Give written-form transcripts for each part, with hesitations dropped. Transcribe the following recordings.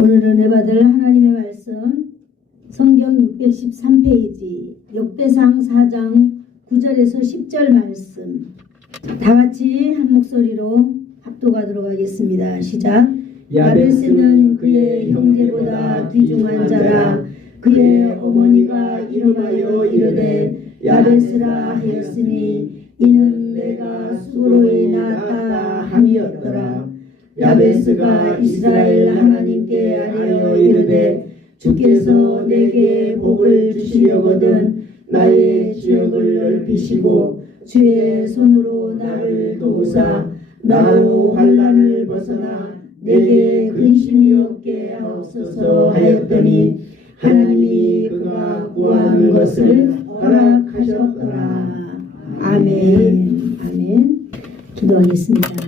오늘은 은혜받을 하나님의 말씀 성경 613페이지 역대상 4장 9절에서 10절 말씀 다같이 한 목소리로 합독하도록 하겠습니다. 시작. 야베스는 그의 형제보다 귀중한 자라. 그의 어머니가 이름하여 이르되 야베스라 하였으니 이는 내가 수고로 낳았다 함이었더라. 야베스가 이스라엘 하나님께 아뢰어 이르되 주께서 내게 복을 주시려거든 나의 지역을 넓히시고 주의 손으로 나를 도우사 나로 환난을 벗어나 내게 근심이 없게 하옵소서 하였더니 하나님이 그가 구하는 것을 허락하셨더라. 아멘. 아멘. 기도하겠습니다.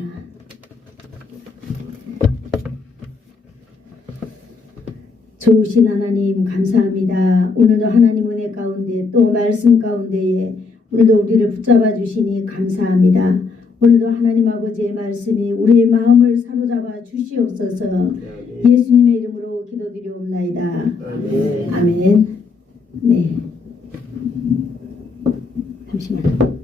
좋으신 하나님 감사합니다. 오늘도 하나님 은혜 가운데 또 말씀 가운데에 오늘도 우리를 붙잡아 주시니 감사합니다. 오늘도 하나님 아버지의 말씀이 우리의 마음을 사로잡아 주시옵소서. 예수님의 이름으로 기도드리옵나이다. 아멘. 네. 잠시만요.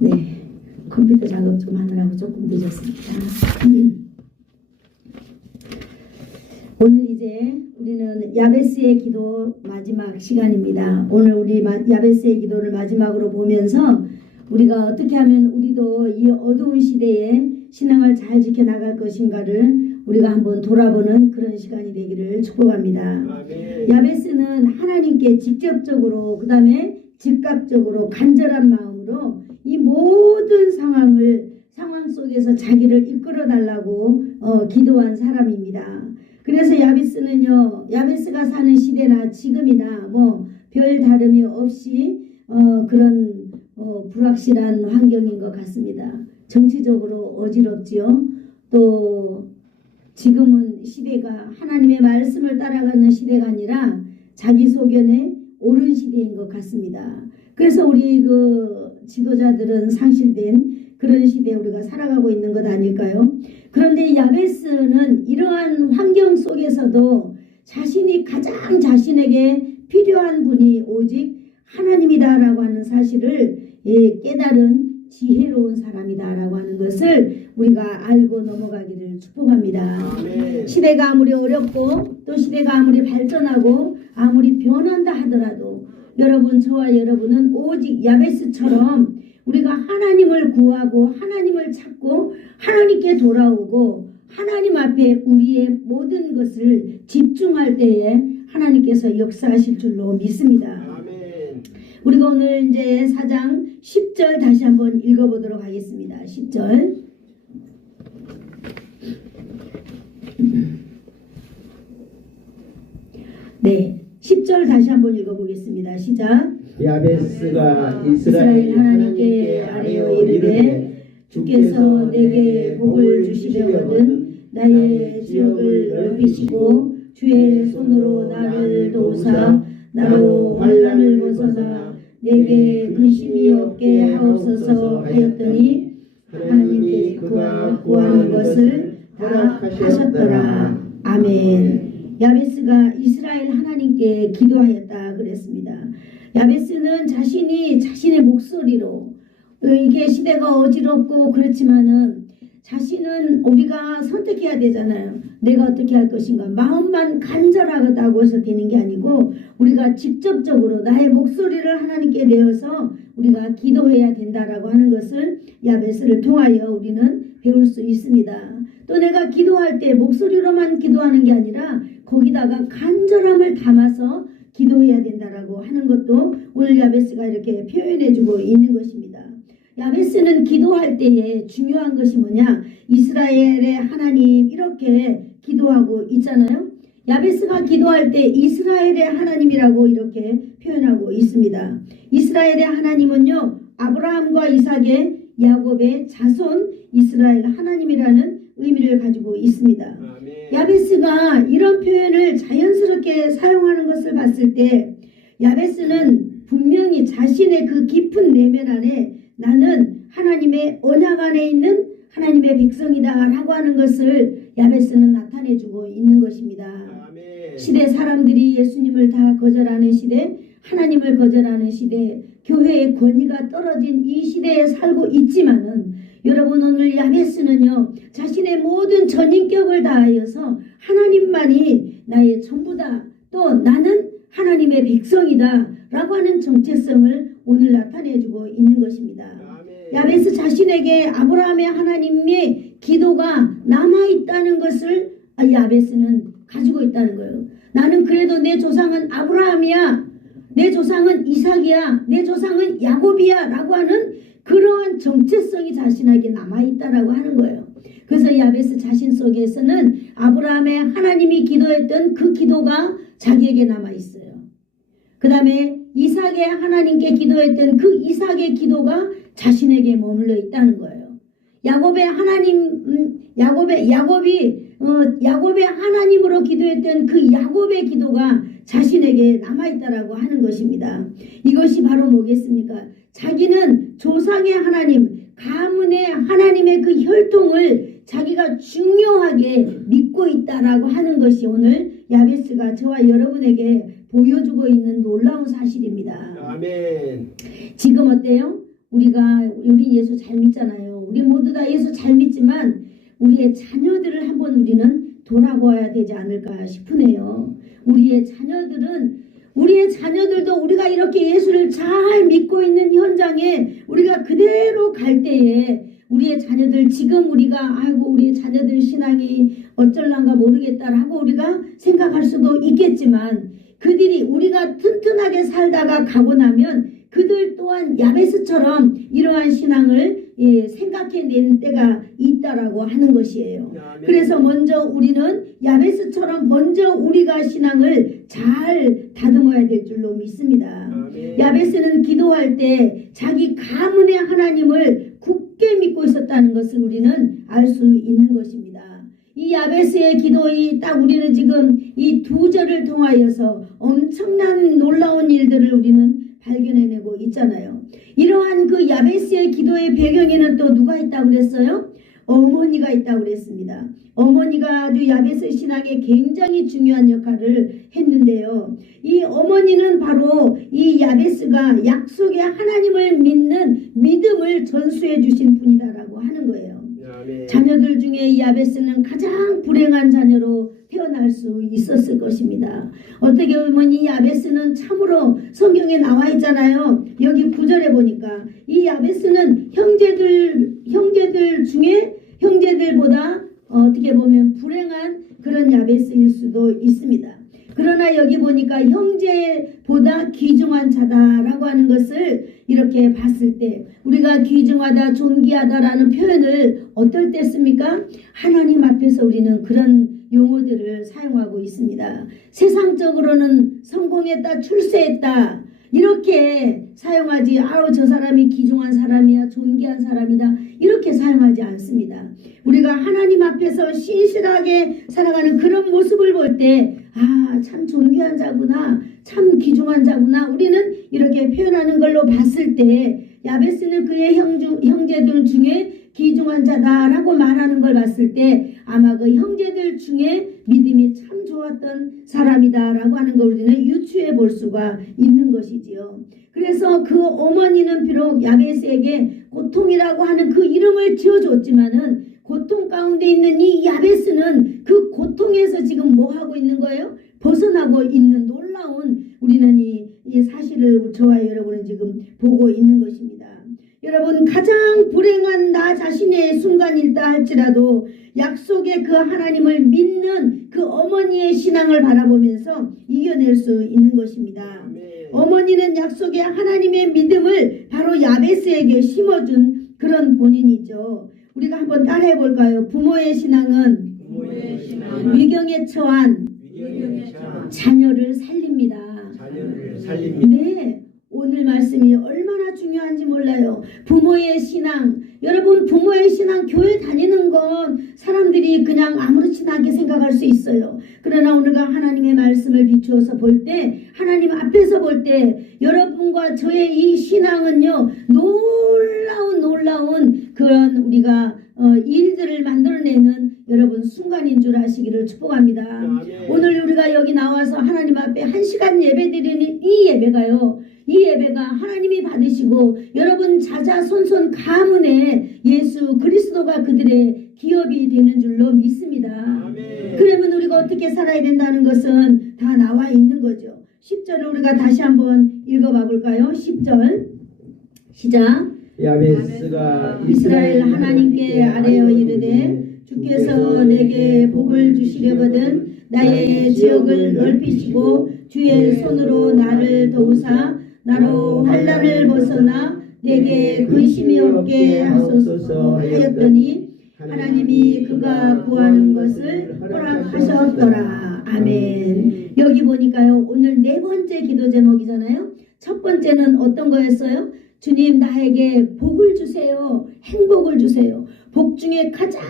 네. 컴퓨터 작업 좀 하느라고 조금 늦었습니다. 오늘 이제 우리는 야베스의 기도 마지막 시간입니다. 오늘 우리 야베스의 기도를 마지막으로 보면서 우리가 어떻게 하면 우리도 이 어두운 시대에 신앙을 잘 지켜나갈 것인가를 우리가 한번 돌아보는 그런 시간이 되기를 축복합니다. 아멘. 야베스는 하나님께 직접적으로 그 다음에 즉각적으로 간절한 마음으로 이 모든 상황 속에서 자기를 이끌어 달라고 기도한 사람입니다. 그래서 야베스가 사는 시대나 지금이나 별 다름이 없이 그런 불확실한 환경인 것 같습니다. 정치적으로 어지럽지요. 또 지금은 시대가 하나님의 말씀을 따라가는 시대가 아니라 자기 소견에 옳은 시대인 것 같습니다. 그래서 우리 지도자들은 상실된 그런 시대에 우리가 살아가고 있는 것 아닐까요? 그런데 야베스는 이러한 환경 속에서도 자신이 가장 자신에게 필요한 분이 오직 하나님이다라고 하는 사실을 깨달은 지혜로운 사람이다라고 하는 것을 우리가 알고 넘어가기를 축복합니다. 아멘. 시대가 아무리 어렵고 또 시대가 아무리 발전하고 아무리 변한다 하더라도 여러분, 저와 여러분은 오직 야베스처럼 우리가 하나님을 구하고 하나님을 찾고 하나님께 돌아오고 하나님 앞에 우리의 모든 것을 집중할 때에 하나님께서 역사하실 줄로 믿습니다. 아멘. 우리가 오늘 이제 4장 10절 다시 한번 읽어보도록 하겠습니다. 10절. 네. 10절 다시 한번 읽어보겠습니다. 시작. 야베스가 이스라엘 하나님께 아뢰어 이르되 주께서 내게 복을 주시려거든 나의 지역을 넓히시고 주의 손으로 나를 도우사 나로 환난을 벗어나 내게 근심이 없게 하옵소서 하였더니 하나님께 그가 구하는 것을 허락하셨더라. 아멘. 야베스가 이스라엘 하나님께 기도하였다 그랬습니다. 야베스는 자신의 목소리로 이게 시대가 어지럽고 그렇지만은 자신은 우리가 선택해야 되잖아요. 내가 어떻게 할 것인가. 마음만 간절하다고 해서 되는 게 아니고 우리가 직접적으로 나의 목소리를 하나님께 내어서 우리가 기도해야 된다라고 하는 것을 야베스를 통하여 우리는 배울 수 있습니다. 또 내가 기도할 때 목소리로만 기도하는 게 아니라 거기다가 간절함을 담아서 기도해야 된다라고 하는 것도 오늘 야베스가 이렇게 표현해주고 있는 것입니다. 야베스는 기도할 때에 중요한 것이 뭐냐? 이스라엘의 하나님 이렇게 기도하고 있잖아요. 야베스가 기도할 때 이스라엘의 하나님이라고 이렇게 표현하고 있습니다. 이스라엘의 하나님은요, 아브라함과 이삭의 야곱의 자손 이스라엘 하나님이라는 의미를 가지고 있습니다. 아멘. 야베스가 이런 표현을 자연스럽게 사용하는 것을 봤을 때 야베스는 분명히 자신의 그 깊은 내면 안에 나는 하나님의 언약 안에 있는 하나님의 백성이다라고 하는 것을 야베스는 나타내주고 있는 것입니다. 아멘. 시대 사람들이 예수님을 다 거절하는 시대, 하나님을 거절하는 시대, 교회의 권위가 떨어진 이 시대에 살고 있지만은 여러분 오늘 야베스는요 자신의 모든 전인격을 다하여서 하나님만이 나의 전부다, 또 나는 하나님의 백성이다 라고 하는 정체성을 오늘 나타내주고 있는 것입니다. 아멘. 야베스 자신에게 아브라함의 하나님의 기도가 남아있다는 것을 야베스는 가지고 있다는 거예요. 나는 그래도 내 조상은 아브라함이야, 내 조상은 이삭이야, 내 조상은 야곱이야 라고 하는 그러한 정체성이 자신에게 남아있다라고 하는 거예요. 그래서 야베스 자신 속에서는 아브라함의 하나님이 기도했던 그 기도가 자기에게 남아있어요. 그 다음에 이삭의 하나님께 기도했던 그 이삭의 기도가 자신에게 머물러 있다는 거예요. 야곱의 하나님, 야곱의 하나님으로 기도했던 그 야곱의 기도가 자신에게 남아있다라고 하는 것입니다. 이것이 바로 뭐겠습니까? 자기는 조상의 하나님, 가문의 하나님의 그 혈통을 자기가 중요하게 믿고 있다라고 하는 것이 오늘 야베스가 저와 여러분에게 보여주고 있는 놀라운 사실입니다. 아멘. 지금 어때요? 우리 예수 잘 믿잖아요. 우리 모두 다 예수 잘 믿지만 우리의 자녀들을 한번 우리는 돌아보아야 되지 않을까 싶으네요. 우리의 자녀들도 우리가 이렇게 예수를 잘 믿고 있는 현장에 우리가 그대로 갈 때에 우리의 자녀들, 지금 우리가 아이고 우리의 자녀들 신앙이 어쩔란가 모르겠다라고 우리가 생각할 수도 있겠지만, 그들이 우리가 튼튼하게 살다가 가고 나면 그들 또한 야베스처럼 이러한 신앙을 생각해낸 때가 있다라고 하는 것이에요. 그래서 먼저 우리는 야베스처럼 먼저 우리가 신앙을 잘 다듬어야 될 줄로 믿습니다. 야베스는 기도할 때 자기 가문의 하나님을 굳게 믿고 있었다는 것을 우리는 알 수 있는 것입니다. 이 야베스의 기도이 딱 우리는 지금 이 두 절을 통하여서 엄청난 놀라운 일들을 우리는 발견해내고 있잖아요. 이러한 그 야베스의 기도의 배경에는 또 누가 있다고 그랬어요? 어머니가 있다고 그랬습니다. 어머니가 아주 야베스 신앙에 굉장히 중요한 역할을 했는데요. 이 어머니는 바로 이 야베스가 약속의 하나님을 믿는 믿음을 전수해 주신 분이다라고 하는 거예요. 자녀들 중에 이 야베스는 가장 불행한 자녀로 태어날 수 있었을 것입니다. 어떻게 보면 이 야베스는 참으로 성경에 나와 있잖아요. 여기 9절에 보니까 이 야베스는 형제들 중에 형제들보다 어떻게 보면 불행한 그런 야베스일 수도 있습니다. 그러나 여기 보니까 형제보다 귀중한 자다라고 하는 것을 이렇게 봤을 때 우리가 귀중하다, 존귀하다라는 표현을 어떨 때 씁니까? 하나님 앞에서 우리는 그런 용어들을 사용하고 있습니다. 세상적으로는 성공했다, 출세했다 이렇게 사용하지, 아우 저 사람이 귀중한 사람이야, 존귀한 사람이다 이렇게 사용하지 않습니다. 우리가 하나님 앞에서 신실하게 살아가는 그런 모습을 볼 때 아, 참 존귀한 자구나, 참 귀중한 자구나 우리는 이렇게 표현하는 걸로 봤을 때 야베스는 그의 형제들 중에 귀중한 자다라고 말하는 걸 봤을 때 아마 그 형제들 중에 믿음이 참 좋았던 사람이다라고 하는 걸 우리는 유추해 볼 수가 있는 것이지요. 그래서 그 어머니는 비록 야베스에게 고통이라고 하는 그 이름을 지어줬지만은 고통 가운데 있는 이 야베스는 그 고통에서 지금 뭐 하고 있는 거예요? 벗어나고 있는 놀라운 우리는 이 사실을 저와 여러분은 지금 보고 있는 것입니다. 여러분, 가장 불행한 나 자신의 순간일다 할지라도 약속의 그 하나님을 믿는 그 어머니의 신앙을 바라보면서 이겨낼 수 있는 것입니다. 어머니는 약속의 하나님의 믿음을 바로 야베스에게 심어준 그런 본인이죠. 우리가 한번 따라해 볼까요? 부모의 신앙은 위경에 처한 자녀를 살립니다. 네, 오늘 말씀이 얼마나 중요한지 몰라요. 부모의 신앙, 여러분 부모의 신앙, 교회 다니는 건 사람들이 그냥 아무렇지나 않게 생각할 수 있어요. 그러나 오늘가 하나님의 말씀을 비추어서 볼 때, 하나님 앞에서 볼 때 여러분과 저의 이 신앙은요, 놀라운 그런 우리가 일들을 만들어내는 여러분 순간인 줄 아시기를 축복합니다. 아멘. 오늘 우리가 여기 나와서 하나님 앞에 1시간 예배드리는 이 예배가요, 이 예배가 하나님이 받으시고 여러분 자자손손 가문에 예수 그리스도가 그들의 기업이 되는 줄로 믿습니다. 아멘. 그러면 우리가 어떻게 살아야 된다는 것은 다 나와 있는 거죠. 10절을 우리가 다시 한번 읽어봐 볼까요? 10절 시작. 야베스가 이스라엘 하나님께 아뢰어 이르되 주께서 내게 복을 주시려거든 나의 지역을 넓히시고 주의 손으로 나를 도우사 나로 환난을 벗어나 내게 근심이 없게 하소서 하였더니 하나님이 그가 구하는 것을 허락하셨더라. 아멘. 여기 보니까요, 오늘 네 번째 기도 제목이잖아요. 첫 번째는 어떤 거였어요? 주님, 나에게 복을 주세요. 행복을 주세요. 행복 중에 가장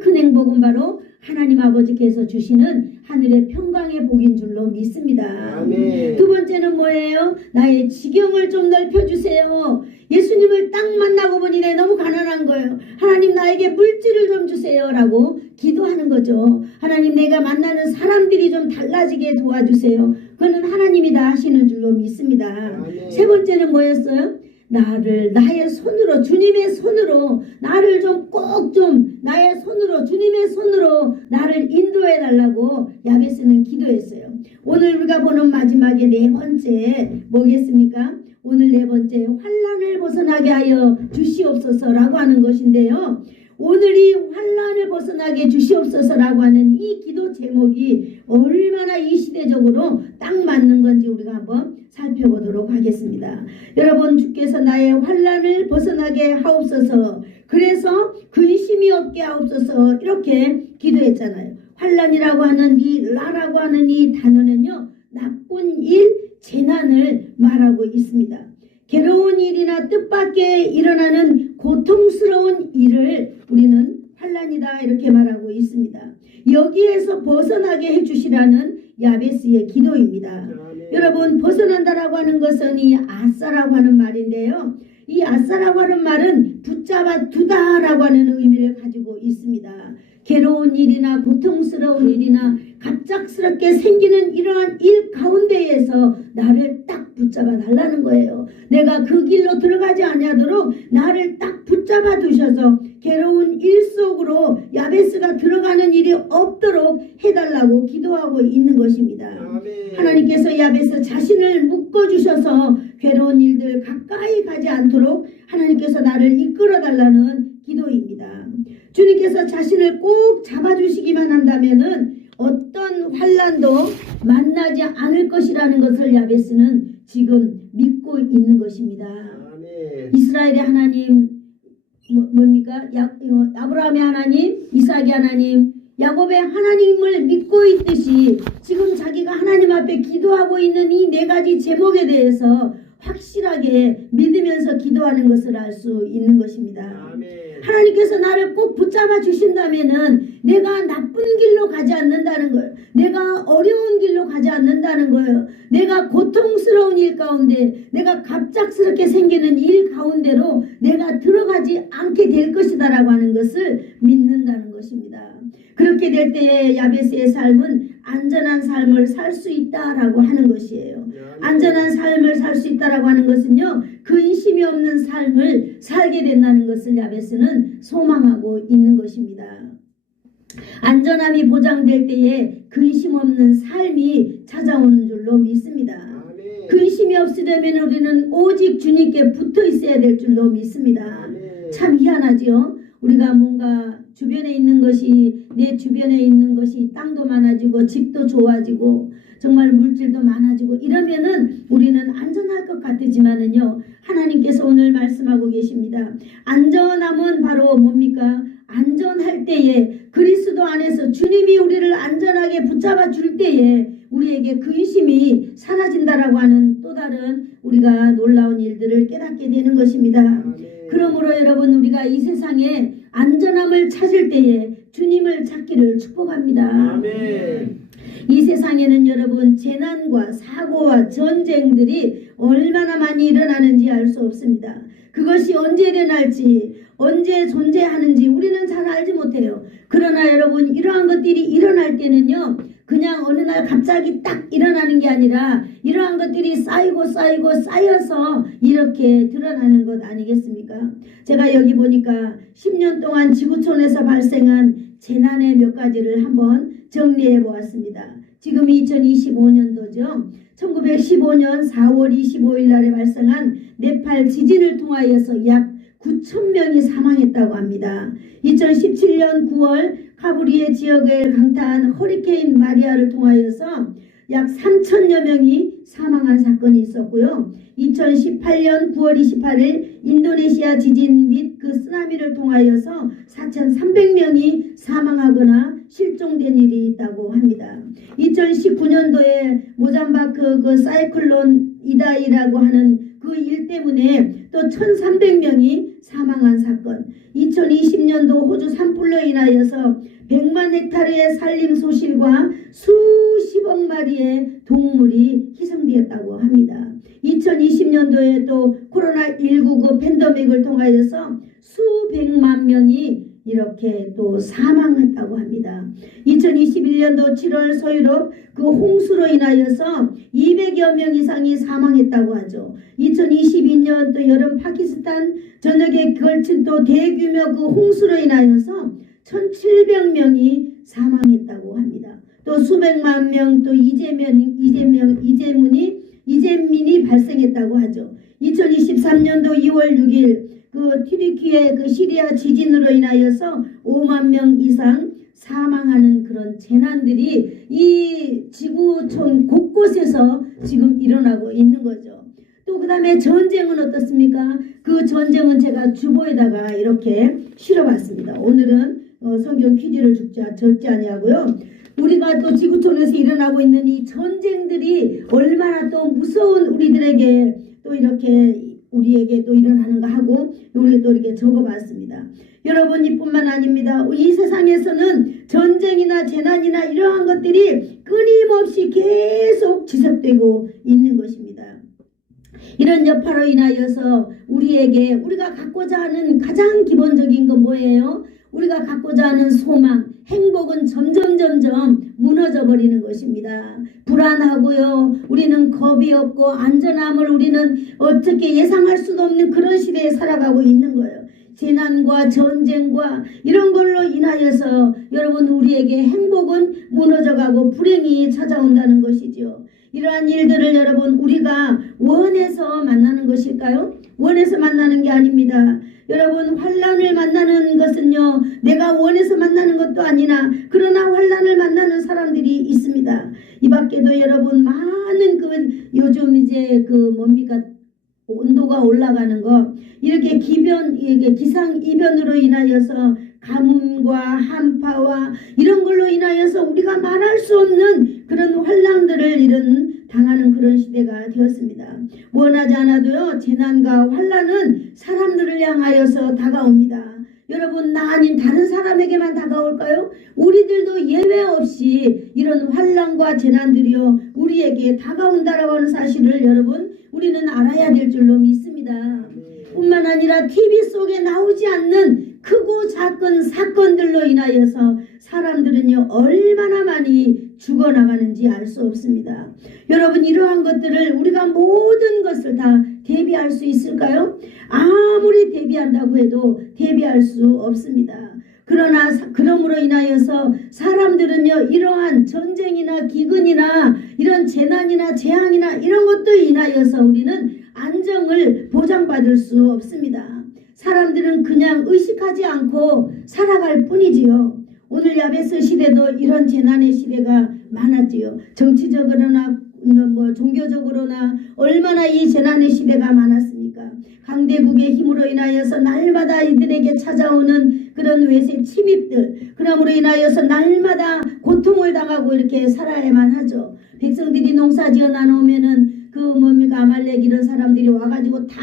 큰 행복은 바로 하나님 아버지께서 주시는 하늘의 평강의 복인 줄로 믿습니다. 아멘. 두 번째는 뭐예요? 나의 지경을 좀 넓혀주세요. 예수님을 딱 만나고 보니 내 너무 가난한 거예요. 하나님, 나에게 물질을 좀 주세요 라고 기도하는 거죠. 하나님, 내가 만나는 사람들이 좀 달라지게 도와주세요. 그거는 하나님이 다 하시는 줄로 믿습니다. 아멘. 세 번째는 뭐였어요? 나의 손으로, 주님의 손으로 나를 나의 손으로, 주님의 손으로 나를 인도해 달라고 야베스는 기도했어요. 오늘 우리가 보는 마지막에 네 번째 뭐겠습니까? 오늘 네 번째, 환난을 벗어나게 하여 주시옵소서라고 하는 것인데요. 오늘 이 환난을 벗어나게 주시옵소서라고 하는 이 기도 제목이 얼마나 이 시대적으로 딱 맞는 건지 우리가 한번 살펴보도록 하겠습니다. 여러분, 주께서 나의 환난을 벗어나게 하옵소서, 그래서 근심이 없게 하옵소서, 이렇게 기도했잖아요. 환난이라고 하는 라라고 하는 이 단어는요, 나쁜 일, 재난을 말하고 있습니다. 괴로운 일이나 뜻밖의 일어나는 고통스러운 일을 우리는 환난이다 이렇게 말하고 있습니다. 여기에서 벗어나게 해주시라는 야베스의 기도입니다. 아멘. 여러분, 벗어난다라고 하는 것은 이 아싸라고 하는 말인데요. 이 아싸라고 하는 말은 붙잡아 두다라고 하는 의미를 가지고 있습니다. 괴로운 일이나 고통스러운 일이나 갑작스럽게 생기는 이러한 일 가운데에서 나를 딱 붙잡아 달라는 거예요. 내가 그 길로 들어가지 아니하도록 나를 딱 붙잡아 두셔서 괴로운 일 속으로 야베스가 들어가는 일이 없도록 해달라고 기도하고 있는 것입니다. 아멘. 하나님께서 야베스 자신을 묶어주셔서 괴로운 일들 가까이 가지 않도록 하나님께서 나를 이끌어 달라는 기도입니다. 주님께서 자신을 꼭 잡아주시기만 한다면은 어떤 환난도 만나지 않을 것이라는 것을 야베스는 지금 믿고 있는 것입니다. 아멘. 이스라엘의 하나님 뭡니까? 아브라함의 하나님, 이삭의 하나님, 야곱의 하나님을 믿고 있듯이 지금 자기가 하나님 앞에 기도하고 있는 이 네 가지 제목에 대해서 확실하게 믿으면서 기도하는 것을 알 수 있는 것입니다. 아멘. 하나님께서 나를 꼭 붙잡아 주신다면은 내가 나쁜 길로 가지 않는다는 거예요. 내가 어려운 길로 가지 않는다는 거예요. 내가 고통스러운 일 가운데, 내가 갑작스럽게 생기는 일 가운데로 내가 들어가지 않게 될 것이다라고 하는 것을 믿는다는 것입니다. 그렇게 될 때에 야베스의 삶은 안전한 삶을 살 수 있다라고 하는 것이에요. 안전한 삶을 살 수 있다라고 하는 것은요, 근심이 없는 삶을 살게 된다는 것을 야베스는 소망하고 있는 것입니다. 안전함이 보장될 때에 근심 없는 삶이 찾아오는 줄로 믿습니다. 아멘. 근심이 없으려면 우리는 오직 주님께 붙어 있어야 될 줄로 믿습니다. 아멘. 참 희한하지요. 우리가 뭔가 주변에 있는 것이, 내 주변에 있는 것이 땅도 많아지고 집도 좋아지고 정말 물질도 많아지고 이러면은 우리는 안전할 것 같지만은요, 하나님께서 오늘 말씀하고 계십니다. 안전함은 바로 뭡니까? 안전할 때에, 그리스도 안에서 주님이 우리를 안전하게 붙잡아 줄 때에 우리에게 근심이 사라진다라고 하는 또 다른 우리가 놀라운 일들을 깨닫게 되는 것입니다. 아멘. 그러므로 여러분, 우리가 이 세상에 안전함을 찾을 때에 주님을 찾기를 축복합니다. 아멘. 이 세상에는 여러분 재난과 사고와 전쟁들이 얼마나 많이 일어나는지 알 수 없습니다. 그것이 언제 일어날지 언제 존재하는지 우리는 잘 알지 못해요. 그러나 여러분 이러한 것들이 일어날 때는요 그냥 어느 날 갑자기 딱 일어나는 게 아니라 이러한 것들이 쌓이고 쌓여서 이렇게 드러나는 것 아니겠습니까? 제가 여기 보니까 10년 동안 지구촌에서 발생한 재난의 몇 가지를 한번 정리해 보았습니다. 지금이 2025년도죠. 1915년 4월 25일 날에 발생한 네팔 지진을 통하여서 약 9,000명이 사망했다고 합니다. 2017년 9월 카브리에 지역을 강타한 허리케인 마리아를 통하여서 약 3,000여 명이 사망한 사건이 있었고요. 2018년 9월 28일 인도네시아 지진 및 그 쓰나미를 통하여서 4,300명이 사망하거나 실종된 일이 있다고 합니다. 2019년도에 모잠바크 그 사이클론 이다이라고 하는 그 일 때문에 또 1,300명이 사망한 사건, 2020년도 호주 산불로 인하여서 100만 헥타르의 산림 소실과 수십억 마리의 동물이 희생되었다고 합니다. 2020년도에 또 코로나19 그 팬데믹을 통하여서 수백만 명이 이렇게 또 사망했다고 합니다. 2021년도 7월 서유럽 그 홍수로 인하여서 200여 명 이상이 사망했다고 하죠. 2022년 또 여름 파키스탄 전역에 걸친 또 대규모 그 홍수로 인하여서 1,700명이 사망했다고 합니다. 또 수백만 명 또 이재민이 발생했다고 하죠. 2023년도 2월 6일 그 튀르키예 그 시리아 지진으로 인하여서 5만 명 이상 사망하는 그런 재난들이 이 지구촌 곳곳에서 지금 일어나고 있는 거죠. 또 그 다음에 전쟁은 어떻습니까? 그 전쟁은 제가 주보에다가 이렇게 실어봤습니다. 오늘은 성경 퀴즈를 적지 아니하고요. 우리가 또 지구촌에서 일어나고 있는 이 전쟁들이 얼마나 또 무서운 우리들에게 또 이렇게 우리에게 또 일어나는가 하고 우리가 또 이렇게 적어봤습니다. 여러분 이뿐만 아닙니다. 이 세상에서는 전쟁이나 재난이나 이러한 것들이 끊임없이 계속 지속되고 있는 것입니다. 이런 여파로 인하여서 우리에게 우리가 갖고자 하는 가장 기본적인 건 뭐예요? 우리가 갖고자 하는 소망, 행복은 점점 무너져 버리는 것입니다. 불안하고요. 우리는 겁이 없고 안전함을 우리는 어떻게 예상할 수도 없는 그런 시대에 살아가고 있는 거예요. 재난과 전쟁과 이런 걸로 인하여서 여러분 우리에게 행복은 무너져가고 불행이 찾아온다는 것이죠. 이러한 일들을 여러분 우리가 원해서 만나는 것일까요? 원해서 만나는 게 아닙니다. 여러분 환난을 만나는 것은요 내가 원해서 만나는 것도 아니나 그러나 환난을 만나는 사람들이 있습니다. 이 밖에도 여러분 많은 그 요즘 이제 그 뭡니까 온도가 올라가는 거 이렇게 기상 이변으로 인하여서 가뭄과 한파와 이런 걸로 인하여서 우리가 말할 수 없는 그런 환난들을 당하는 그런 시대가 되었습니다. 원하지 않아도요 재난과 환난은 사람들을 향하여서 다가옵니다. 여러분 나 아닌 다른 사람에게만 다가올까요? 우리들도 예외 없이 이런 환난과 재난들이요 우리에게 다가온다라고 하는 사실을 여러분 우리는 알아야 될 줄로 믿습니다. 뿐만 아니라 TV 속에 나오지 않는 크고 작은 사건들로 인하여서 사람들은요 얼마나 많이 죽어나가는지 알 수 없습니다. 여러분 이러한 것들을 우리가 모든 것을 다 대비할 수 있을까요? 아무리 대비한다고 해도 대비할 수 없습니다. 그러므로 인하여서 사람들은요 이러한 전쟁이나 기근이나 이런 재난이나 재앙이나 이런 것도 인하여서 우리는 안정을 보장받을 수 없습니다. 사람들은 그냥 의식하지 않고 살아갈 뿐이지요. 오늘 야베스 시대도 이런 재난의 시대가 많았지요. 정치적으로나 종교적으로나 얼마나 이 재난의 시대가 많았습니까? 강대국의 힘으로 인하여서 날마다 이들에게 찾아오는 그런 외세 침입들, 그러므로 인하여서 날마다 고통을 당하고 이렇게 살아야만 하죠. 백성들이 농사지어 나누면은 아말렉 아말렉 이런 사람들이 와가지고 다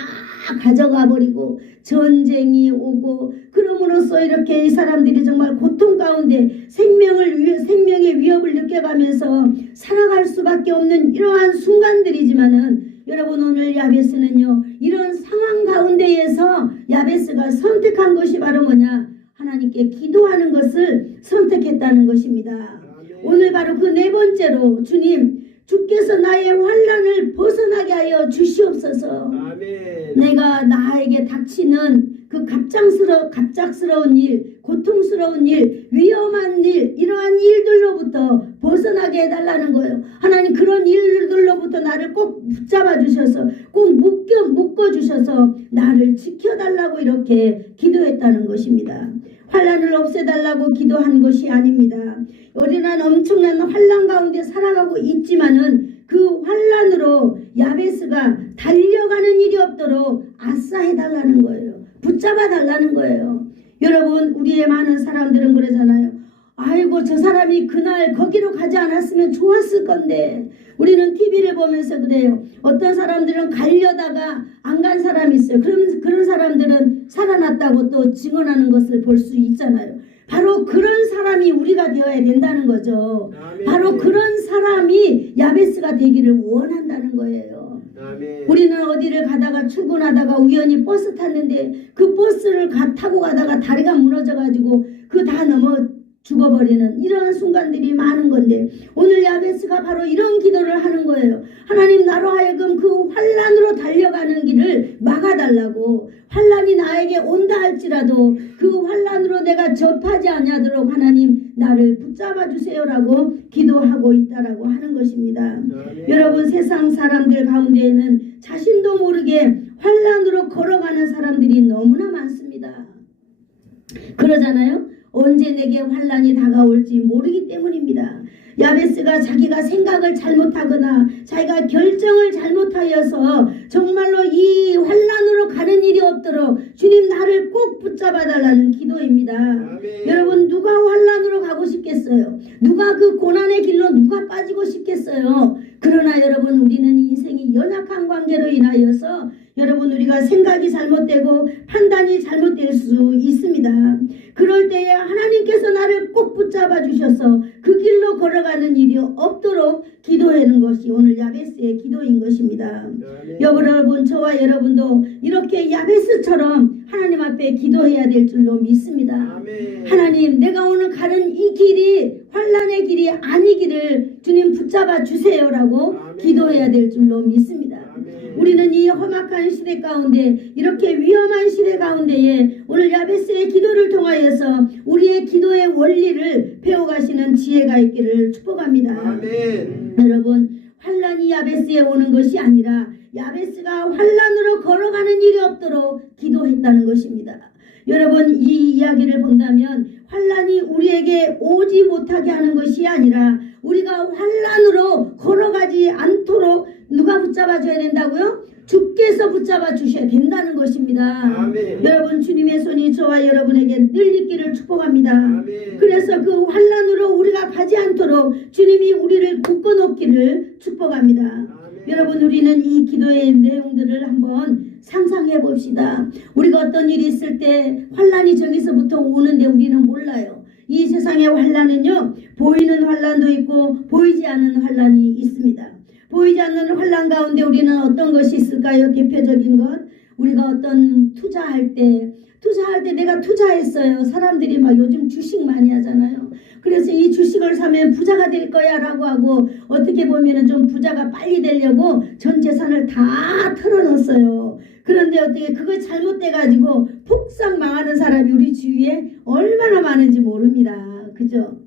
가져가 버리고 전쟁이 오고 그럼으로써 이렇게 이 사람들이 정말 고통 가운데 생명의 위협을 느껴가면서 살아갈 수밖에 없는 이러한 순간들이지만은 여러분 오늘 야베스는요 이런 상황 가운데에서 야베스가 선택한 것이 바로 뭐냐 하나님께 기도하는 것을 선택했다는 것입니다. 오늘 바로 그 네 번째로 주께서 나의 환난을 벗어나게 하여 주시옵소서. 아멘. 내가 나에게 닥치는 그 갑작스러운 일, 고통스러운 일, 위험한 일, 이러한 일들로부터 벗어나게 해달라는 거예요. 하나님 그런 일들로부터 나를 꼭 붙잡아 주셔서 꼭 묶어 주셔서 나를 지켜달라고 이렇게 기도했다는 것입니다. 환난을 없애달라고 기도한 것이 아닙니다. 우리는 엄청난 환난 가운데 살아가고 있지만은 그 환난으로 야베스가 달려가는 일이 없도록 아싸해달라는 거예요. 붙잡아 달라는 거예요. 여러분 우리의 많은 사람들은 그러잖아요. 아이고 저 사람이 그날 거기로 가지 않았으면 좋았을 건데. 우리는 TV를 보면서 그래요. 어떤 사람들은 가려다가 안 간 사람이 있어요. 그런 사람들은 살아났다고 또 증언하는 것을 볼 수 있잖아요. 바로 그런 사람이 우리가 되어야 된다는 거죠. 아멘. 바로 그런 사람이 야베스가 되기를 원한다는 거예요. 아멘. 우리는 어디를 가다가 출근하다가 우연히 버스 탔는데 그 버스를 타고 가다가 다리가 무너져가지고 그 다 넘어 죽어버리는 이러한 순간들이 많은 건데 오늘 야베스가 바로 이런 기도를 하는 거예요. 하나님 나로 하여금 그 환난으로 달려가는 길을 막아달라고 환난이 나에게 온다 할지라도 그 환난으로 내가 접하지 아니하도록 하나님 나를 붙잡아 주세요라고 기도하고 있다라고 하는 것입니다. 아멘. 여러분 세상 사람들 가운데에는 자신도 모르게 환난으로 걸어가는 사람들이 너무나 많습니다. 그러잖아요. 언제 내게 환난이 다가올지 모르기 때문입니다. 야베스가 자기가 생각을 잘못하거나 자기가 결정을 잘못하여서 정말로 이 환난으로 가는 일이 없도록 주님 나를 꼭 붙잡아 달라는 기도입니다. 아멘. 여러분 누가 환난으로 가고 싶겠어요? 누가 그 고난의 길로 누가 빠지고 싶겠어요? 그러나 여러분 우리는 인생이 연약한 관계로 인하여서 여러분 우리가 생각이 잘못되고 판단이 잘못될 수 있습니다. 그럴 때에 하나님께서 나를 꼭 붙잡아 주셔서 그 길로 걸어가는 일이 없도록 기도하는 것이 오늘 야베스의 기도인 것입니다. 아멘. 여러분 저와 여러분도 이렇게 야베스처럼 하나님 앞에 기도해야 될 줄로 믿습니다. 아멘. 하나님 내가 오늘 가는 이 길이 환난의 길이 아니기를 주님 붙잡아 주세요라고 아멘. 기도해야 될 줄로 믿습니다. 아멘. 우리는 이 험악한 시대 가운데 이렇게 위험한 시대 가운데에 오늘 야베스의 기도를 통하여서 우리의 기도의 원리를 배워가시는 지혜가 있기를 축복합니다. 아멘. 여러분 환난이 야베스에 오는 것이 아니라 야베스가 환난으로 걸어가는 일이 없도록 기도했다는 것입니다. 여러분 이 이야기를 본다면 환난이 우리에게 오지 못하게 하는 것이 아니라 우리가 환난으로 걸어가지 않도록 누가 붙잡아 줘야 된다고요? 주께서 붙잡아 주셔야 된다는 것입니다. 아멘. 여러분 주님의 손이 저와 여러분에게 늘 있기를 축복합니다. 아멘. 그래서 그 환난으로 우리가 가지 않도록 주님이 우리를 묶어놓기를 축복합니다. 아멘. 여러분 우리는 이 기도의 내용들을 한번 상상해 봅시다. 우리가 어떤 일이 있을 때 환난이 저기서부터 오는데 우리는 몰라요. 이 세상의 환난은요 보이는 환난도 있고 보이지 않는 환난이 있습니다. 보이지 않는 환난 가운데 우리는 어떤 것이 있을까요? 대표적인 것 우리가 어떤 투자할 때 내가 투자했어요. 사람들이 막 요즘 주식 많이 하잖아요. 그래서 이 주식을 사면 부자가 될 거야 라고 하고 어떻게 보면은 좀 부자가 빨리 되려고 전 재산을 다 털어넣었어요. 그런데 어떻게 그거 잘못돼가지고 폭삭 망하는 사람이 우리 주위에 얼마나 많은지 모릅니다. 그죠?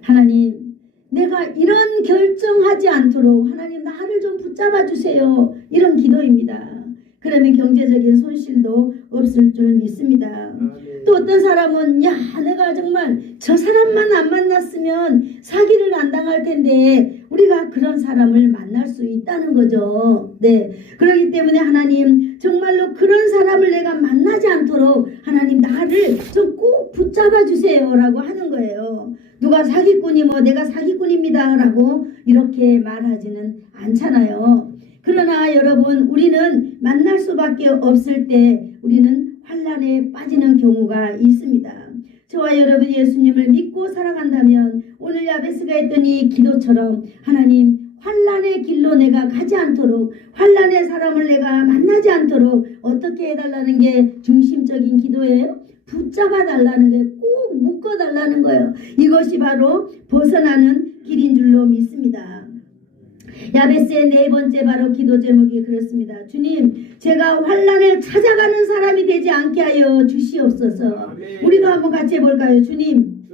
하나님 내가 이런 결정하지 않도록 하나님 나를 좀 붙잡아 주세요. 이런 기도입니다. 그러면 경제적인 손실도 없을 줄 믿습니다. 아멘. 또 어떤 사람은 내가 정말 저 사람만 안 만났으면 사기를 안 당할 텐데 우리가 그런 사람을 만날 수 있다는 거죠. 네. 그렇기 때문에 하나님 정말로 그런 사람을 내가 만나지 않도록 하나님 나를 좀 꼭 붙잡아 주세요라고 하는 거예요. 누가 사기꾼이 뭐 내가 사기꾼입니다라고 이렇게 말하지는 않잖아요. 그러나 여러분 우리는 만날 수밖에 없을 때 우리는 환난에 빠지는 경우가 있습니다. 저와 여러분이 예수님을 믿고 살아간다면 오늘 야베스가 했던 이 기도처럼 하나님 환난의 길로 내가 가지 않도록 환난의 사람을 내가 만나지 않도록 어떻게 해달라는 게 중심적인 기도예요. 붙잡아 달라는 거예요. 꼭 묶어 달라는 거예요. 이것이 바로 벗어나는 길인 줄로 믿습니다. 야베스의 네 번째 바로 기도 제목이 그렇습니다. 주님, 제가 환난을 찾아가는 사람이 되지 않게 하여 주시옵소서. 아멘. 우리도 한번 같이 해볼까요? 주님,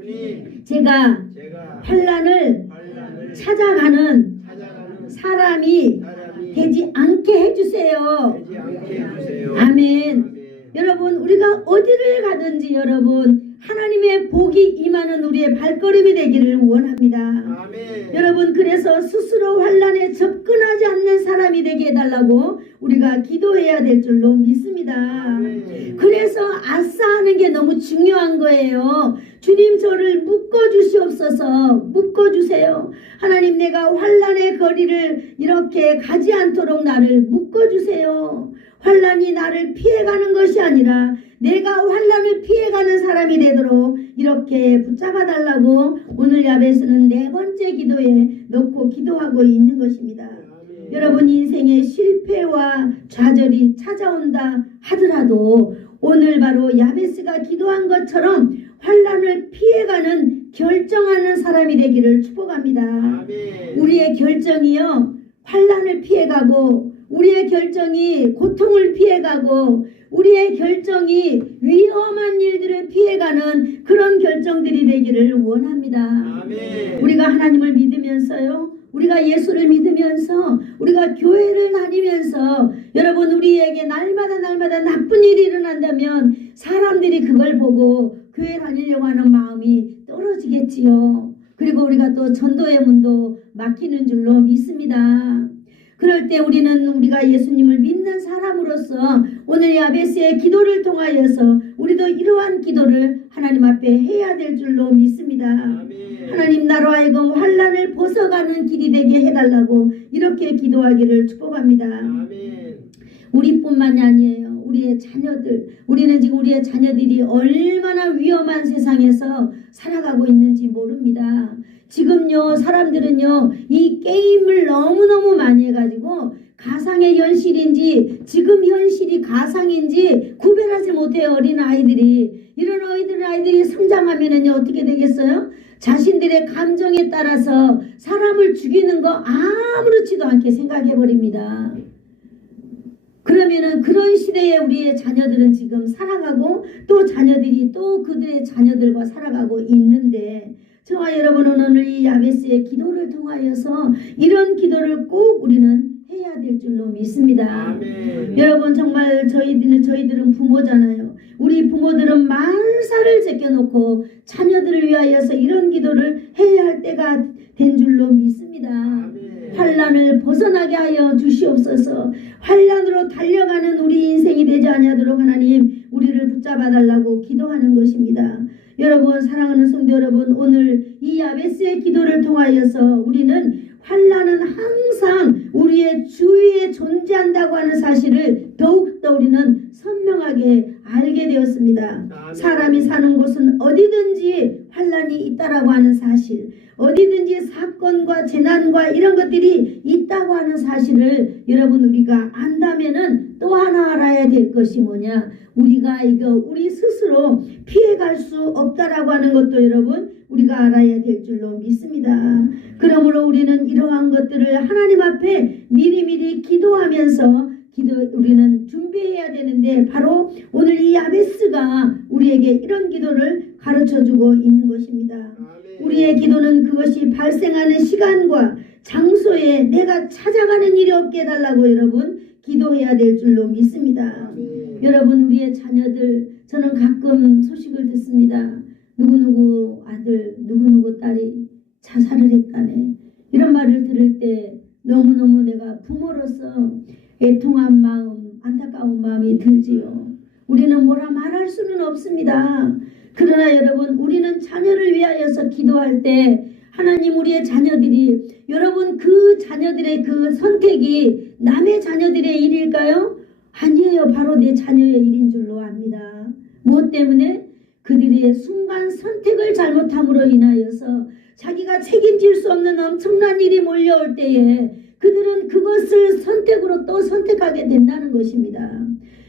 제가 제가 환난을 환난을 찾아가는 찾아가는 사람이 사람이 되지 않게 해주세요. 되지 않게 해주세요. 아멘. 여러분 우리가 어디를 가든지 여러분 하나님의 복이 임하는 우리의 발걸음이 되기를 원합니다. 아멘. 여러분 그래서 스스로 환난에 접근하지 않는 사람이 되게 해달라고 우리가 기도해야 될 줄로 믿습니다. 아멘. 그래서 아싸하는 게 너무 중요한 거예요. 주님 저를 묶어주시옵소서. 묶어주세요. 하나님 내가 환난의 거리를 이렇게 가지 않도록 나를 묶어주세요. 환난이 나를 피해가는 것이 아니라 내가 환난을 피해가는 사람이 되도록 이렇게 붙잡아 달라고 오늘 야베스는 네 번째 기도에 넣고 기도하고 있는 것입니다. 아멘. 여러분 인생에 실패와 좌절이 찾아온다 하더라도 오늘 바로 야베스가 기도한 것처럼 환난을 피해가는 결정하는 사람이 되기를 축복합니다. 아멘. 우리의 결정이요 환난을 피해가고 우리의 결정이 고통을 피해가고 우리의 결정이 위험한 일들을 피해가는 그런 결정들이 되기를 원합니다. 아멘. 우리가 하나님을 믿으면서요. 우리가 예수를 믿으면서 우리가 교회를 다니면서 여러분 우리에게 날마다 나쁜 일이 일어난다면 사람들이 그걸 보고 교회 다니려고 하는 마음이 떨어지겠지요. 그리고 우리가 또 전도의 문도 막히는 줄로 믿습니다. 그럴 때 우리가 예수님을 믿는 사람으로서 오늘 야베스의 기도를 통하여서 우리도 이러한 기도를 하나님 앞에 해야 될 줄로 믿습니다. 아멘. 하나님 나로 하여금 환난을 벗어가는 길이 되게 해달라고 이렇게 기도하기를 축복합니다. 아멘. 우리뿐만이 아니에요. 우리의 자녀들, 우리는 지금 우리의 자녀들이 얼마나 위험한 세상에서 살아가고 있는지 모릅니다. 지금요 사람들은요 이 게임을 너무너무 많이 해가지고 가상의 현실인지 지금 현실이 가상인지 구별하지 못해요. 어린 아이들이. 이런 아이들이 성장하면은요 어떻게 되겠어요? 자신들의 감정에 따라서 사람을 죽이는 거 아무렇지도 않게 생각해버립니다. 그러면은 그런 시대에 우리의 자녀들은 지금 살아가고 또 자녀들이 또 그들의 자녀들과 살아가고 있는데 저와 여러분은 오늘 이 야베스의 기도를 통하여서 이런 기도를 꼭 우리는 해야 될 줄로 믿습니다. 아멘. 여러분 정말 저희들은 부모잖아요. 우리 부모들은 만사를 제껴놓고 자녀들을 위하여서 이런 기도를 해야 할 때가 된 줄로 믿습니다. 아멘. 환난을 벗어나게 하여 주시옵소서. 환난으로 달려가는 우리 인생이 되지 아니하도록 하나님 우리를 붙잡아 달라고 기도하는 것입니다. 여러분 사랑하는 성도 여러분 오늘 이 야베스의 기도를 통하여서 우리는 환난은 항상 우리의 주위에 존재한다고 하는 사실을 더욱더 우리는 선명하게 알게 되었습니다. 사람이 사는 곳은 어디든지 환난이 있다라고 하는 사실, 어디든지 사건과 재난과 이런 것들이 있다고 하는 사실을 여러분 우리가 안다면은 또 하나 알아야 될 것이 뭐냐? 우리가 우리 스스로 피해갈 수 없다라고 하는 것도 여러분 우리가 알아야 될 줄로 믿습니다. 그러므로 우리는 이러한 것들을 하나님 앞에 미리미리 기도하면서 우리는 준비해야 되는데 바로 오늘 이 야베스가 우리에게 이런 기도를 가르쳐주고 있는 것입니다. 우리의 기도는 그것이 발생하는 시간과 장소에 내가 찾아가는 일이 없게 해달라고 여러분 기도해야 될 줄로 믿습니다. 여러분 우리의 자녀들 저는 가끔 소식을 듣습니다. 누구누구 아들 누구누구 딸이 자살을 했다네. 이런 말을 들을 때 너무너무 내가 부모로서 애통한 마음, 안타까운 마음이 들지요. 우리는 뭐라 말할 수는 없습니다. 그러나 여러분, 우리는 자녀를 위하여서 기도할 때 하나님, 우리의 자녀들이, 여러분, 그 자녀들의 그 선택이 남의 자녀들의 일일까요? 아니에요. 바로 내 자녀의 일인 줄로 압니다. 무엇 때문에? 그들의 순간 선택을 잘못함으로 인하여서 자기가 책임질 수 없는 엄청난 일이 몰려올 때에 그들은 그것을 선택으로 또 선택하게 된다는 것입니다.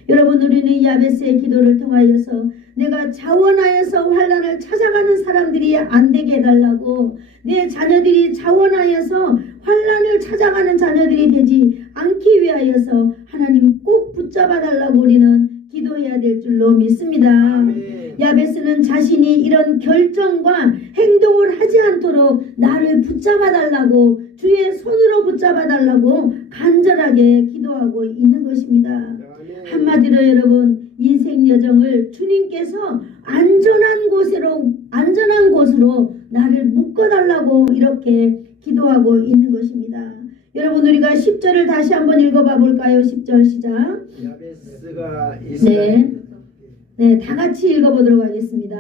여러분, 우리는 야베스의 기도를 통하여서 내가 자원하여서 환난을 찾아가는 사람들이 안 되게 해달라고, 내 자녀들이 자원하여서 환난을 찾아가는 자녀들이 되지 않기 위하여서 하나님 꼭 붙잡아 달라고 우리는 기도해야 될 줄로 믿습니다. 아멘. 야베스는 자신이 이런 결정과 행동을 하지 않도록 나를 붙잡아 달라고, 주의 손으로 붙잡아 달라고 간절하게 기도하고 있는 것입니다. 아멘. 한마디로 여러분, 인생 여정을 주님께서 안전한 곳으로 나를 묶어달라고 이렇게 기도하고 있는 것입니다. 여러분, 우리가 10절을 다시 한번 읽어봐 볼까요? 10절 시작. 야베스가 이스라엘 네, 다 같이 읽어보도록 하겠습니다.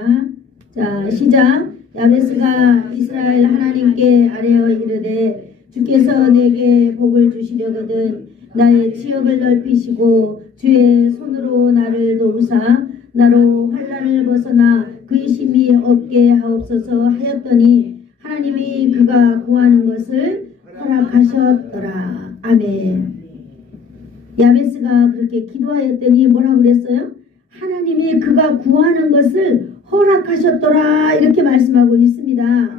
자, 시작. 야베스가 이스라엘 하나님께 아뢰어 이르되, 주께서 내게 복을 주시려거든 나의 지역을 넓히시고 주의 손으로 나를 도우사 나로 환난을 벗어나 근심이 없게 하옵소서 하였더니 하나님이 그가 구하는 것을 허락하셨더라. 아멘. 야베스가 그렇게 기도하였더니 뭐라고 그랬어요? 하나님이 그가 구하는 것을 허락하셨더라, 이렇게 말씀하고 있습니다. 아멘.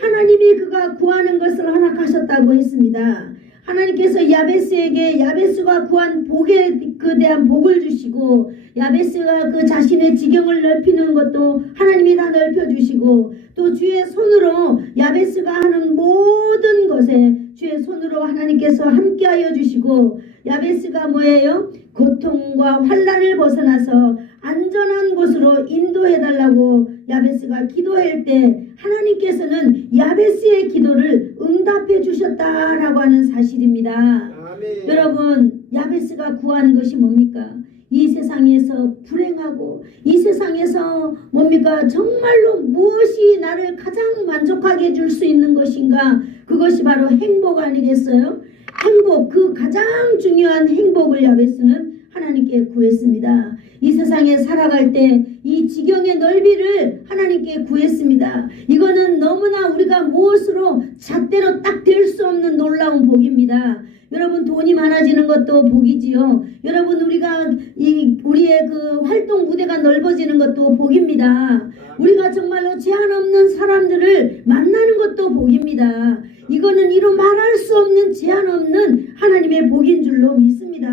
하나님이 그가 구하는 것을 허락하셨다고 했습니다. 하나님께서 야베스가 구한 복에 대한 복을 주시고, 야베스가 그 자신의 지경을 넓히는 것도 하나님이 다 넓혀주시고, 또 주의 손으로 야베스가 하는 모든 것에 주의 손으로 하나님께서 함께하여 주시고, 야베스가 뭐예요? 고통과 환난을 벗어나서 안전한 곳으로 인도해달라고 야베스가 기도할 때 하나님께서는 야베스의 기도를 응답해 주셨다라고 하는 사실입니다. 아멘. 여러분, 야베스가 구하는 것이 뭡니까? 이 세상에서 불행하고 이 세상에서 뭡니까? 정말로 무엇이 나를 가장 만족하게 해줄 수 있는 것인가? 그것이 바로 행복 아니겠어요? 행복, 그 가장 중요한 행복을 야베스는 하나님께 구했습니다. 이 세상에 살아갈 때 이 지경의 넓이를 하나님께 구했습니다. 이거는 너무나 우리가 무엇으로 잣대로 딱 될 수 없는 놀라운 복입니다. 여러분, 돈이 많아지는 것도 복이지요. 여러분, 우리의 그 활동 무대가 넓어지는 것도 복입니다. 우리가 정말로 제한 없는 사람들을 만나는 것도 복입니다. 이거는 이루 말할 수 없는 제한 없는 하나님의 복인 줄로 믿습니다.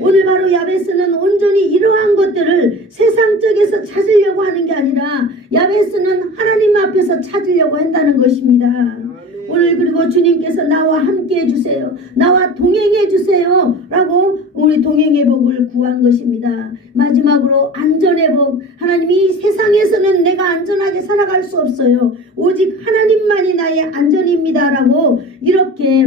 오늘 바로 야베스는 온전히 이러한 것들을 세상적에서 찾으려고 하는 게 아니라 야베스는 하나님 앞에서 찾으려고 한다는 것입니다. 오늘 그리고 주님께서 나와 함께 해주세요, 나와 동행해 주세요 라고 우리 동행의 복을 구한 것입니다. 마지막으로 안전의 복. 하나님이 이 세상에서는 내가 안전하게 살아갈 수 없어요. 오직 하나님만이 나의 안전입니다 라고 이렇게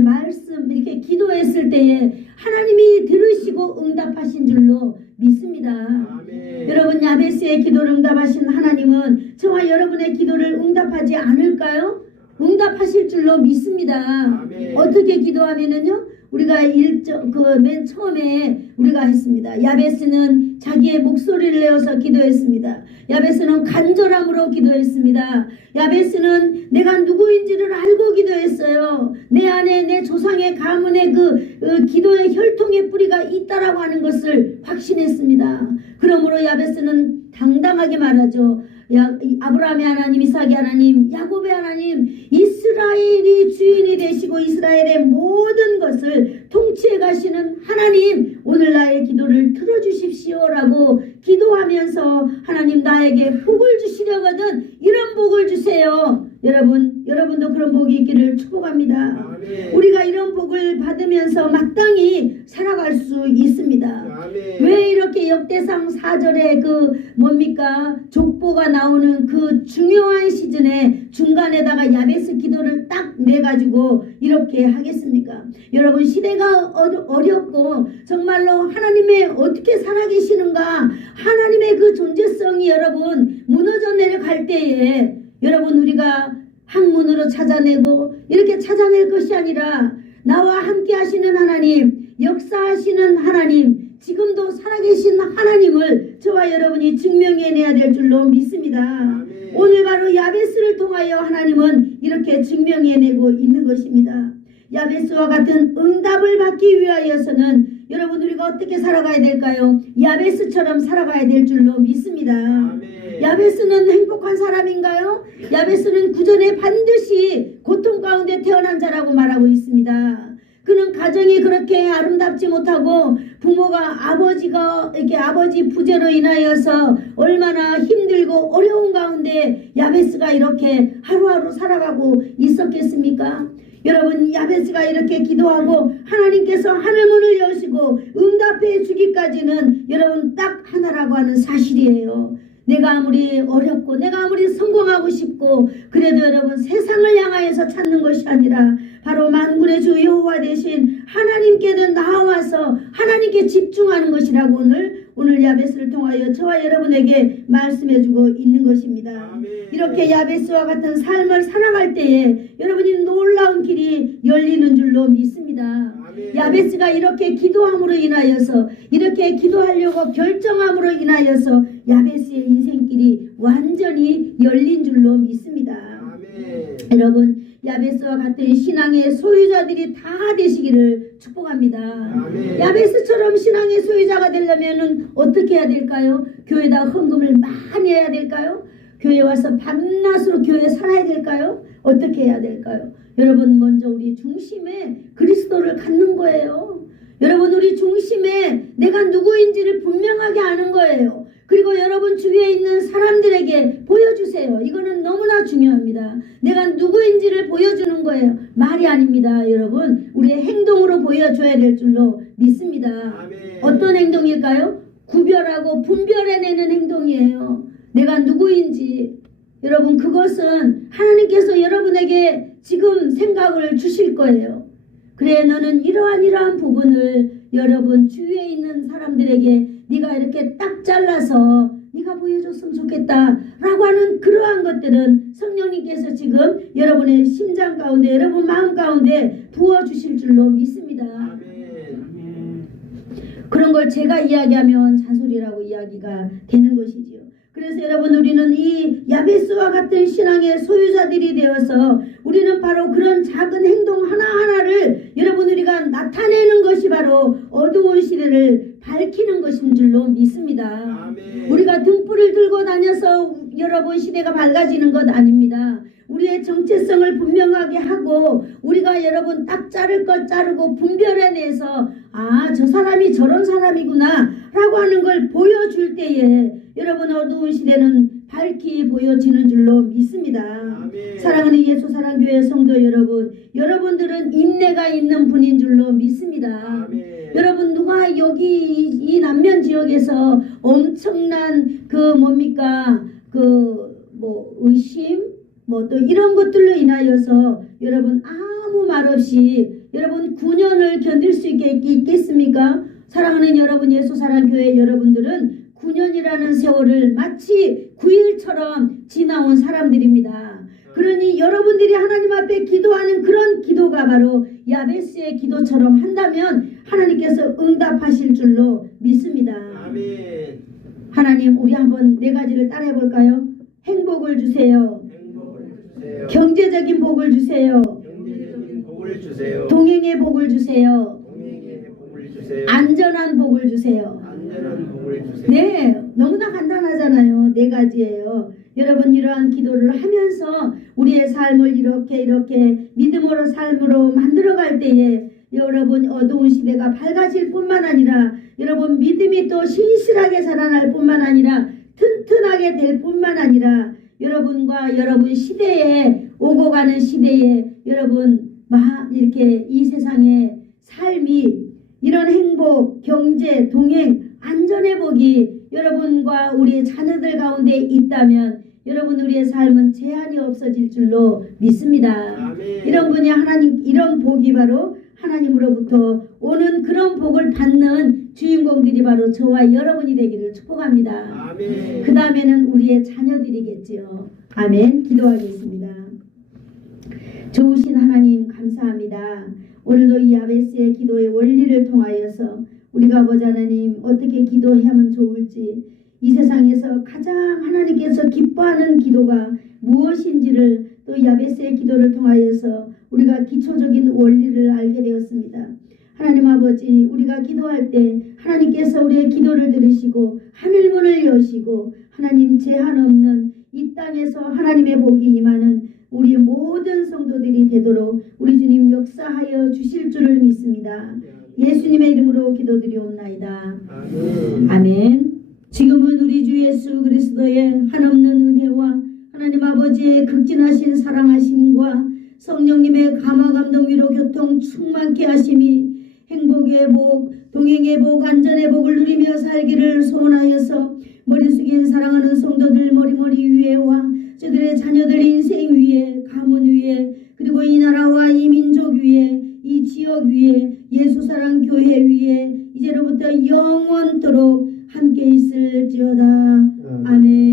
기도했을 때에 하나님이 들으시고 응답하신 줄로 믿습니다. 아멘. 여러분, 야베스의 기도를 응답하신 하나님은 저와 여러분의 기도를 응답하지 않을까요? 응답하실 줄로 믿습니다. 아멘. 어떻게 기도하면은요? 우리가 맨 처음에 우리가 했습니다. 야베스는 자기의 목소리를 내어서 기도했습니다. 야베스는 간절함으로 기도했습니다. 야베스는 내가 누구인지를 알고 기도했어요. 내 안에 내 조상의 가문의 그 기도의 혈통의 뿌리가 있다라고 하는 것을 확신했습니다. 그러므로 야베스는 당당하게 말하죠. 아브라함의 하나님, 이삭의 하나님, 야곱의 하나님, 이스라엘이 주인이 되시고 이스라엘의 모든 것을 통치해 가시는 하나님, 오늘 나의 기도를 들어주십시오라고 기도하면서 하나님 나에게 복을 주시려거든 이런 복을 주세요. 여러분도 그런 복이 있기를 축복합니다. 아멘. 우리가 이런 복을 받으면서 마땅히 살아갈 수 있습니다. 아멘. 왜 이렇게 역대상 4절에 그 뭡니까 족보가 나오는 그 중요한 시즌에 중간에다가 야베스 기도를 딱 내가지고 이렇게 하겠습니까? 여러분 시대가 어렵고 정말로 하나님의 어떻게 살아계시는가 하나님의 그 존재성이 여러분 무너져 내려갈 때에 여러분 우리가 학문으로 찾아내고 이렇게 찾아낼 것이 아니라 나와 함께 하시는 하나님 역사하시는 하나님 지금도 살아계신 하나님을 저와 여러분이 증명해내야 될 줄로 믿습니다. 아멘. 오늘 바로 야베스를 통하여 하나님은 이렇게 증명해내고 있는 것입니다. 야베스와 같은 응답을 받기 위하여서는 여러분 우리가 어떻게 살아가야 될까요? 야베스처럼 살아가야 될 줄로 믿습니다. 아멘. 야베스는 행복한 사람인가요? 야베스는 구전에 반드시 고통 가운데 태어난 자라고 말하고 있습니다. 그는 가정이 그렇게 아름답지 못하고 부모가 아버지가 이렇게 아버지 부재로 인하여서 얼마나 힘들고 어려운 가운데 야베스가 이렇게 하루하루 살아가고 있었겠습니까? 여러분 야베스가 이렇게 기도하고 하나님께서 하늘문을 여시고 응답해 주기까지는 여러분 딱 하나라고 하는 사실이에요. 내가 아무리 어렵고 내가 아무리 성공하고 싶고 그래도 여러분 세상을 향하여서 찾는 것이 아니라 바로 만군의 주 여호와 되신 하나님께는 나와서 하나님께 집중하는 것이라고 오늘 야베스를 통하여 저와 여러분에게 말씀해주고 있는 것입니다. 아멘. 이렇게 야베스와 같은 삶을 살아갈 때에 여러분이 놀라운 길이 열리는 줄로 믿습니다. 아멘. 야베스가 이렇게 기도함으로 인하여서 이렇게 기도하려고 결정함으로 인하여서 야베스의 인생길이 완전히 열린 줄로 믿습니다. 아멘. 여러분 야베스와 같은 신앙의 소유자들이 다 되시기를 축복합니다. 아멘. 야베스처럼 신앙의 소유자가 되려면 어떻게 해야 될까요? 교회에다 헌금을 많이 해야 될까요? 교회 와서 밤낮으로 교회에 살아야 될까요? 어떻게 해야 될까요? 여러분 먼저 우리 중심에 그리스도를 갖는 거예요. 여러분 우리 중심에 내가 누구인지를 분명하게 아는 거예요. 그리고 여러분 주위에 있는 사람들에게 보여주세요. 이거는 너무나 중요합니다. 내가 누구인지를 보여주는 거예요. 말이 아닙니다. 여러분 우리의 행동으로 보여줘야 될 줄로 믿습니다. 아멘. 어떤 행동일까요? 구별하고 분별해내는 행동이에요. 내가 누구인지 여러분 그것은 하나님께서 여러분에게 지금 생각을 주실 거예요. 그래 너는 이러한 부분을 여러분 주위에 있는 사람들에게 네가 이렇게 딱 잘라서 네가 보여줬으면 좋겠다 라고 하는 그러한 것들은 성령님께서 지금 여러분의 심장 가운데 여러분 마음 가운데 부어주실 줄로 믿습니다. 아멘. 그런 걸 제가 이야기하면 잔소리라고 이야기가 되는 것이지요. 그래서 여러분 우리는 이 야베스와 같은 신앙의 소유자들이 되어서 우리는 바로 그런 작은 행동 하나하나를 여러분 우리가 나타내는 것이 바로 어두운 시대를 밝히는 것인 줄로 믿습니다. 아멘. 우리가 등불을 들고 다녀서 여러분 시대가 밝아지는 것 아닙니다. 우리의 정체성을 분명하게 하고 우리가 여러분 딱 자를 것 자르고 분별해내서 아, 저 사람이 저런 사람이구나 라고 하는 걸 보여줄 때에 여러분 어두운 시대는 밝히 보여지는 줄로 믿습니다. 아멘. 사랑하는 예수사랑교회 성도 여러분, 여러분들은 인내가 있는 분인 줄로 믿습니다. 아멘. 여러분 누가 여기 이 남면 지역에서 엄청난 그 뭡니까 그 뭐 의심 뭐 또 이런 것들로 인하여서 여러분 아무 말 없이 여러분 9년을 견딜 수 있겠습니까? 사랑하는 여러분 예수사랑교회 여러분들은 9년이라는 세월을 마치 9일처럼 지나온 사람들입니다. 그러니 여러분들이 하나님 앞에 기도하는 그런 기도가 바로 야베스의 기도처럼 한다면 하나님께서 응답하실 줄로 믿습니다. 아멘. 하나님 우리 한번 네 가지를 따라해 볼까요? 행복을 주세요. 행복을 주세요. 경제적인 복을 주세요. 경제적인 복을 주세요. 동행의 복을 주세요. 동행의 복을 주세요. 안전한 복을 주세요. 안전한 복을 주세요. 네, 너무나 간단하잖아요. 네 가지예요. 여러분 이러한 기도를 하면서 우리의 삶을 이렇게 믿음으로 삶으로 만들어갈 때에 여러분 어두운 시대가 밝아질 뿐만 아니라 여러분 믿음이 또 신실하게 자라날 뿐만 아니라 튼튼하게 될 뿐만 아니라 여러분과 여러분 시대에 오고 가는 시대에 여러분 이렇게 이 세상에 형제, 동행, 안전의 복이 여러분과 우리의 자녀들 가운데 있다면 여러분 우리의 삶은 제한이 없어질 줄로 믿습니다. 아멘. 이런 분이 하나님, 이런 복이 바로 하나님으로부터 오는 그런 복을 받는 주인공들이 바로 저와 여러분이 되기를 축복합니다. 아멘. 그 다음에는 우리의 자녀들이겠지요. 아멘. 기도하겠습니다. 좋으신 하나님 감사합니다. 오늘도 이 야베스의 기도의 원리를 통하여서 우리가 보자 하나님 어떻게 기도하면 좋을지, 이 세상에서 가장 하나님께서 기뻐하는 기도가 무엇인지를 또 야베스의 기도를 통하여서 우리가 기초적인 원리를 알게 되었습니다. 하나님 아버지, 우리가 기도할 때 하나님께서 우리의 기도를 들으시고 하늘문을 여시고 하나님 제한 없는 이 땅에서 하나님의 복이 임하는 우리 모든 성도들이 되도록 우리 주님 역사하여 주실 줄을 믿습니다. 예수님의 이름으로 기도드리옵나이다. 아멘. 아멘. 지금은 우리 주 예수 그리스도의 한없는 은혜와 하나님 아버지의 극진하신 사랑하심과 성령님의 감화감동 위로 교통 충만케 하심이 행복의 복, 동행의 복, 안전의 복을 누리며 살기를 소원하여서 머리 숙인 사랑하는 성도들 머리머리 위에와 저들의 자녀들 인생 위에, 가문 위에, 그리고 이 나라와 이 민족 위에, 이 지역 위에, 예수사랑교회 위에 이제로부터 영원토록 함께 있을지어다. 아멘.